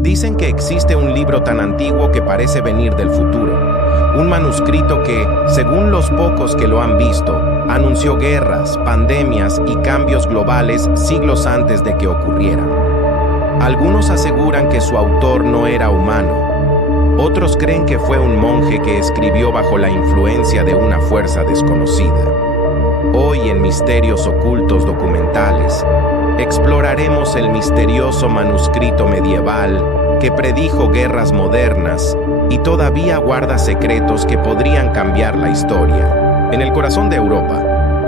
Dicen que existe un libro tan antiguo que parece venir del futuro, un manuscrito que, según los pocos que lo han visto, anunció guerras, pandemias y cambios globales siglos antes de que ocurrieran. Algunos aseguran que su autor no era humano. Otros creen que fue un monje que escribió bajo la influencia de una fuerza desconocida. Hoy en Misterios Ocultos Documentales, exploraremos el misterioso manuscrito medieval que predijo guerras modernas y todavía guarda secretos que podrían cambiar la historia. En el corazón de Europa,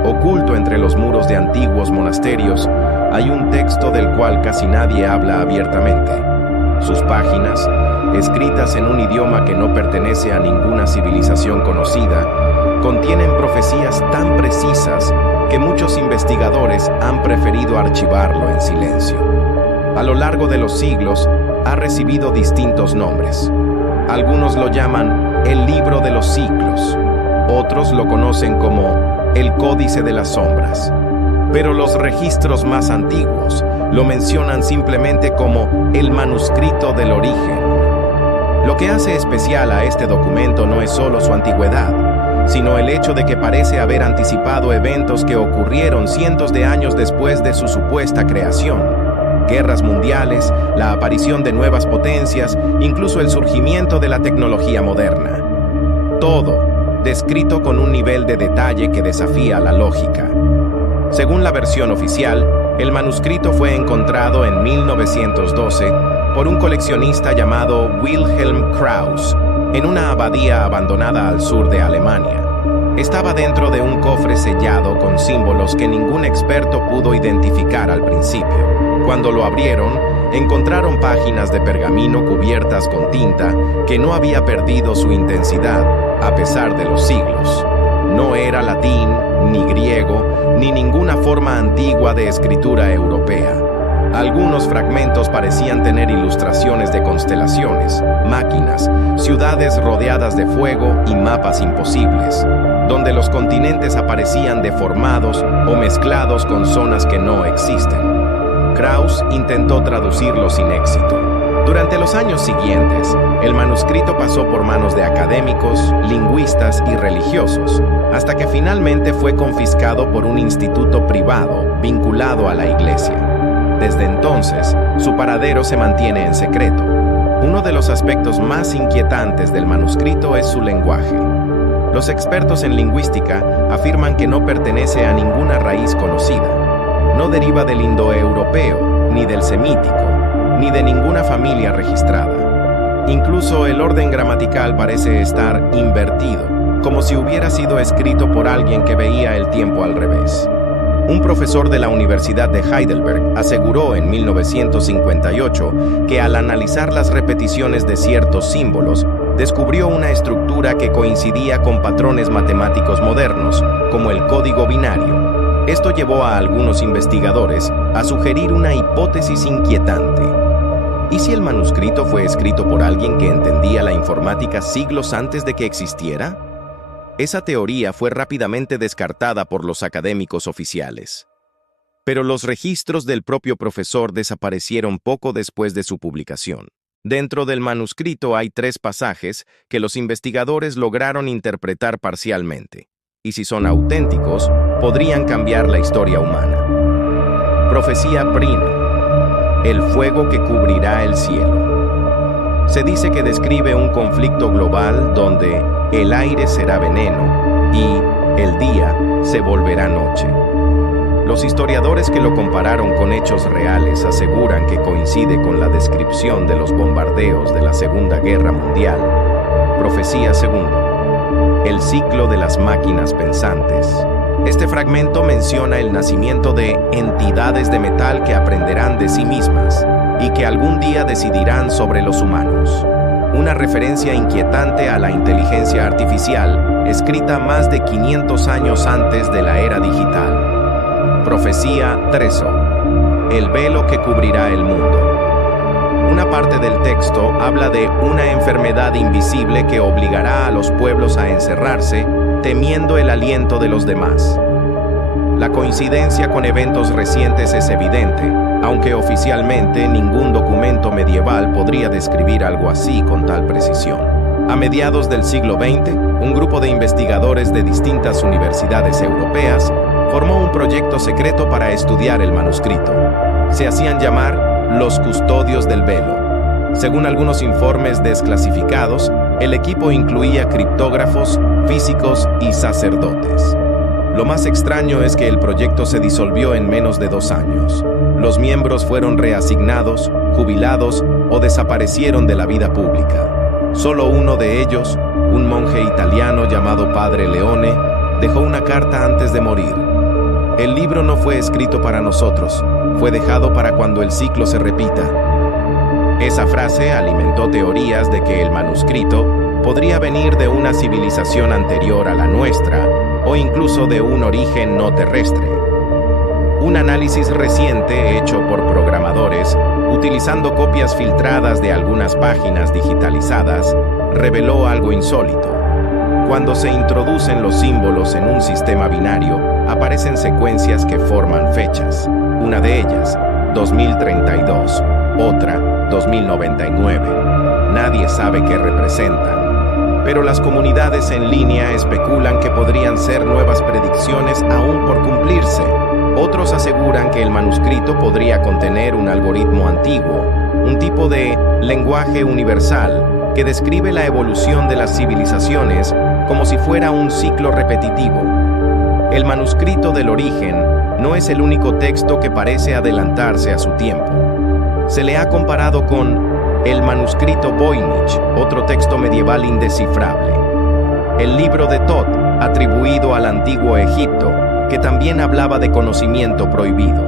oculto entre los muros de antiguos monasterios, hay un texto del cual casi nadie habla abiertamente. Sus páginas, escritas en un idioma que no pertenece a ninguna civilización conocida, contienen profecías tan precisas que muchos investigadores han preferido archivarlo en silencio. A lo largo de los siglos, ha recibido distintos nombres. Algunos lo llaman el Libro de los Siglos, otros lo conocen como el Códice de las Sombras, pero los registros más antiguos lo mencionan simplemente como el manuscrito del origen. Lo que hace especial a este documento no es solo su antigüedad, sino el hecho de que parece haber anticipado eventos que ocurrieron cientos de años después de su supuesta creación. Guerras mundiales, la aparición de nuevas potencias, incluso el surgimiento de la tecnología moderna. Todo descrito con un nivel de detalle que desafía la lógica. Según la versión oficial, el manuscrito fue encontrado en 1912 por un coleccionista llamado Wilhelm Krauss en una abadía abandonada al sur de Alemania. Estaba dentro de un cofre sellado con símbolos que ningún experto pudo identificar al principio. Cuando lo abrieron, encontraron páginas de pergamino cubiertas con tinta que no había perdido su intensidad a pesar de los siglos. No era latín, ni griego, ni ninguna forma antigua de escritura europea. Algunos fragmentos parecían tener ilustraciones de constelaciones, máquinas, ciudades rodeadas de fuego y mapas imposibles, donde los continentes aparecían deformados o mezclados con zonas que no existen. Krauss intentó traducirlo sin éxito. Durante los años siguientes, el manuscrito pasó por manos de académicos, lingüistas y religiosos, hasta que finalmente fue confiscado por un instituto privado vinculado a la Iglesia. Desde entonces, su paradero se mantiene en secreto. Uno de los aspectos más inquietantes del manuscrito es su lenguaje. Los expertos en lingüística afirman que no pertenece a ninguna raíz conocida. No deriva del indoeuropeo, ni del semítico, ni de ninguna familia registrada. Incluso el orden gramatical parece estar invertido, como si hubiera sido escrito por alguien que veía el tiempo al revés. Un profesor de la Universidad de Heidelberg aseguró en 1958 que al analizar las repeticiones de ciertos símbolos, descubrió una estructura que coincidía con patrones matemáticos modernos, como el código binario. Esto llevó a algunos investigadores a sugerir una hipótesis inquietante. ¿Y si el manuscrito fue escrito por alguien que entendía la informática siglos antes de que existiera? Esa teoría fue rápidamente descartada por los académicos oficiales. Pero los registros del propio profesor desaparecieron poco después de su publicación. Dentro del manuscrito hay 3 pasajes que los investigadores lograron interpretar parcialmente, y si son auténticos, podrían cambiar la historia humana. Profecía Prina: el fuego que cubrirá el cielo. Se dice que describe un conflicto global donde el aire será veneno y el día se volverá noche. Los historiadores que lo compararon con hechos reales aseguran que coincide con la descripción de los bombardeos de la Segunda Guerra Mundial. Profecía segundo: el ciclo de las máquinas pensantes. Este fragmento menciona el nacimiento de entidades de metal que aprenderán de sí mismas y que algún día decidirán sobre los humanos. Una referencia inquietante a la inteligencia artificial, escrita más de 500 años antes de la era digital. Profecía 3: el velo que cubrirá el mundo. Una parte del texto habla de una enfermedad invisible que obligará a los pueblos a encerrarse, temiendo el aliento de los demás. La coincidencia con eventos recientes es evidente, aunque oficialmente ningún documento medieval podría describir algo así con tal precisión. A mediados del siglo XX, un grupo de investigadores de distintas universidades europeas formó un proyecto secreto para estudiar el manuscrito. Se hacían llamar los custodios del velo. Según algunos informes desclasificados, el equipo incluía criptógrafos, físicos y sacerdotes. Lo más extraño es que el proyecto se disolvió en menos de 2 años. Los miembros fueron reasignados, jubilados o desaparecieron de la vida pública. Solo uno de ellos, un monje italiano llamado Padre Leone, dejó una carta antes de morir. El libro no fue escrito para nosotros, fue dejado para cuando el ciclo se repita. Esa frase alimentó teorías de que el manuscrito podría venir de una civilización anterior a la nuestra o incluso de un origen no terrestre. Un análisis reciente hecho por programadores, utilizando copias filtradas de algunas páginas digitalizadas, reveló algo insólito. Cuando se introducen los símbolos en un sistema binario, aparecen secuencias que forman fechas. Una de ellas, 2032, otra, 2099. Nadie sabe qué representan. Pero las comunidades en línea especulan que podrían ser nuevas predicciones aún por cumplirse. Otros aseguran que el manuscrito podría contener un algoritmo antiguo, un tipo de lenguaje universal que describe la evolución de las civilizaciones como si fuera un ciclo repetitivo. El manuscrito del origen no es el único texto que parece adelantarse a su tiempo. Se le ha comparado con el manuscrito Voynich, otro texto medieval indescifrable. El libro de Thoth, atribuido al antiguo Egipto, que también hablaba de conocimiento prohibido.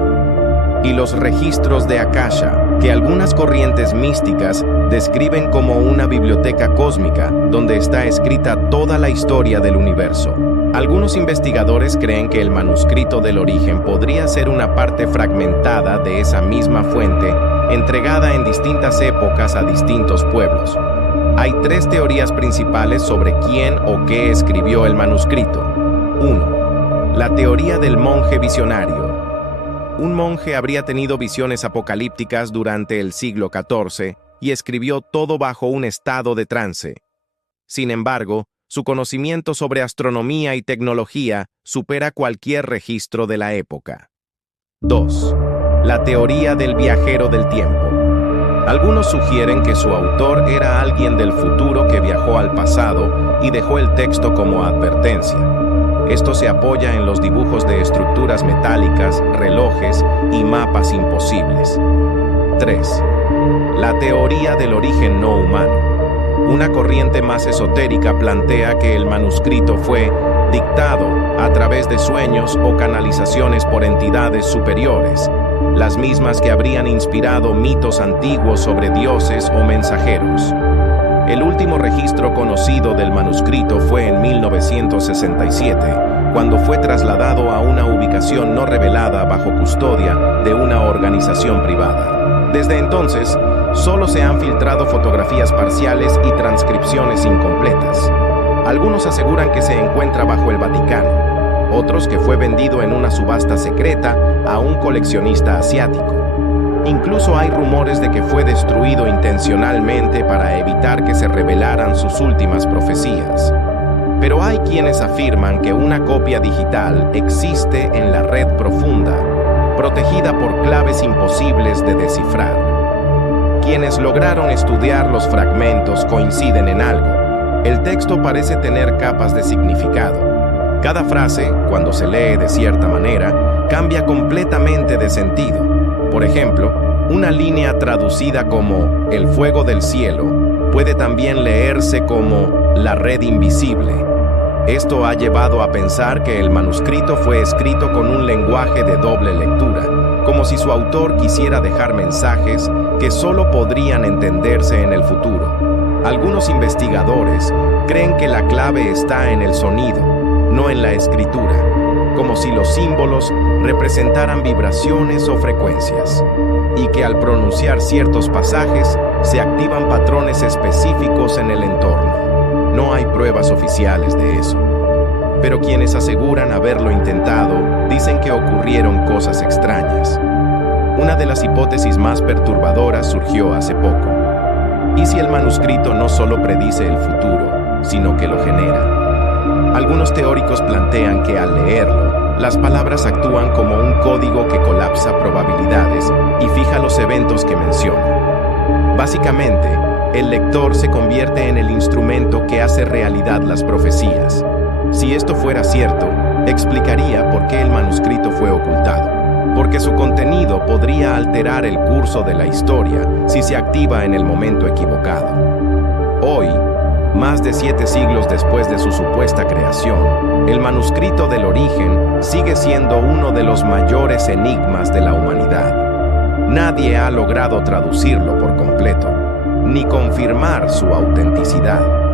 Y los registros de Akasha, que algunas corrientes místicas describen como una biblioteca cósmica donde está escrita toda la historia del universo. Algunos investigadores creen que el manuscrito del origen podría ser una parte fragmentada de esa misma fuente, entregada en distintas épocas a distintos pueblos. Hay 3 teorías principales sobre quién o qué escribió el manuscrito. 1. La teoría del monje visionario. Un monje habría tenido visiones apocalípticas durante el siglo XIV y escribió todo bajo un estado de trance. Sin embargo, su conocimiento sobre astronomía y tecnología supera cualquier registro de la época. 2. La teoría del viajero del tiempo. Algunos sugieren que su autor era alguien del futuro que viajó al pasado y dejó el texto como advertencia. Esto se apoya en los dibujos de estructuras metálicas, relojes y mapas imposibles. 3. La teoría del origen no humano. Una corriente más esotérica plantea que el manuscrito fue dictado a través de sueños o canalizaciones por entidades superiores, las mismas que habrían inspirado mitos antiguos sobre dioses o mensajeros. El último registro conocido del manuscrito fue en 1967, cuando fue trasladado a una ubicación no revelada bajo custodia de una organización privada. Desde entonces, solo se han filtrado fotografías parciales y transcripciones incompletas. Algunos aseguran que se encuentra bajo el Vaticano, otros que fue vendido en una subasta secreta a un coleccionista asiático. Incluso hay rumores de que fue destruido intencionalmente para evitar que se revelaran sus últimas profecías. Pero hay quienes afirman que una copia digital existe en la red profunda, protegida por claves imposibles de descifrar. Quienes lograron estudiar los fragmentos coinciden en algo. El texto parece tener capas de significado. Cada frase, cuando se lee de cierta manera, cambia completamente de sentido. Por ejemplo, una línea traducida como el fuego del cielo puede también leerse como la red invisible. Esto ha llevado a pensar que el manuscrito fue escrito con un lenguaje de doble lectura, como si su autor quisiera dejar mensajes que solo podrían entenderse en el futuro. Algunos investigadores creen que la clave está en el sonido, no en la escritura, como si los símbolos representaran vibraciones o frecuencias, y que al pronunciar ciertos pasajes se activan patrones específicos en el entorno. No hay pruebas oficiales de eso. pero quienes aseguran haberlo intentado dicen que ocurrieron cosas extrañas. Una de las hipótesis más perturbadoras surgió hace poco. ¿Y si el manuscrito no solo predice el futuro, sino que lo genera? Algunos teóricos plantean que al leerlo, las palabras actúan como un código que colapsa probabilidades y fija los eventos que menciona. Básicamente, el lector se convierte en el instrumento que hace realidad las profecías. Si esto fuera cierto, explicaría por qué el manuscrito fue ocultado, porque su contenido podría alterar el curso de la historia si se activa en el momento equivocado. Hoy, más de 7 siglos después de su supuesta creación, el manuscrito del origen sigue siendo uno de los mayores enigmas de la humanidad. Nadie ha logrado traducirlo por completo, ni confirmar su autenticidad.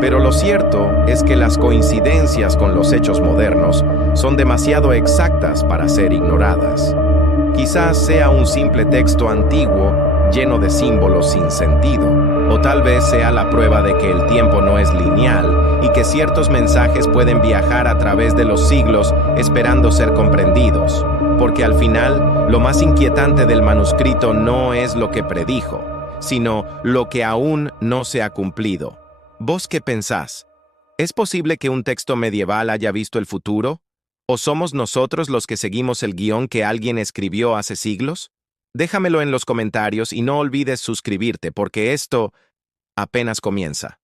Pero lo cierto es que las coincidencias con los hechos modernos son demasiado exactas para ser ignoradas. Quizás sea un simple texto antiguo lleno de símbolos sin sentido, o tal vez sea la prueba de que el tiempo no es lineal y que ciertos mensajes pueden viajar a través de los siglos esperando ser comprendidos, porque al final lo más inquietante del manuscrito no es lo que predijo, sino lo que aún no se ha cumplido. ¿Vos qué pensás? ¿Es posible que un texto medieval haya visto el futuro? ¿O somos nosotros los que seguimos el guión que alguien escribió hace siglos? Déjamelo en los comentarios y no olvides suscribirte porque esto apenas comienza.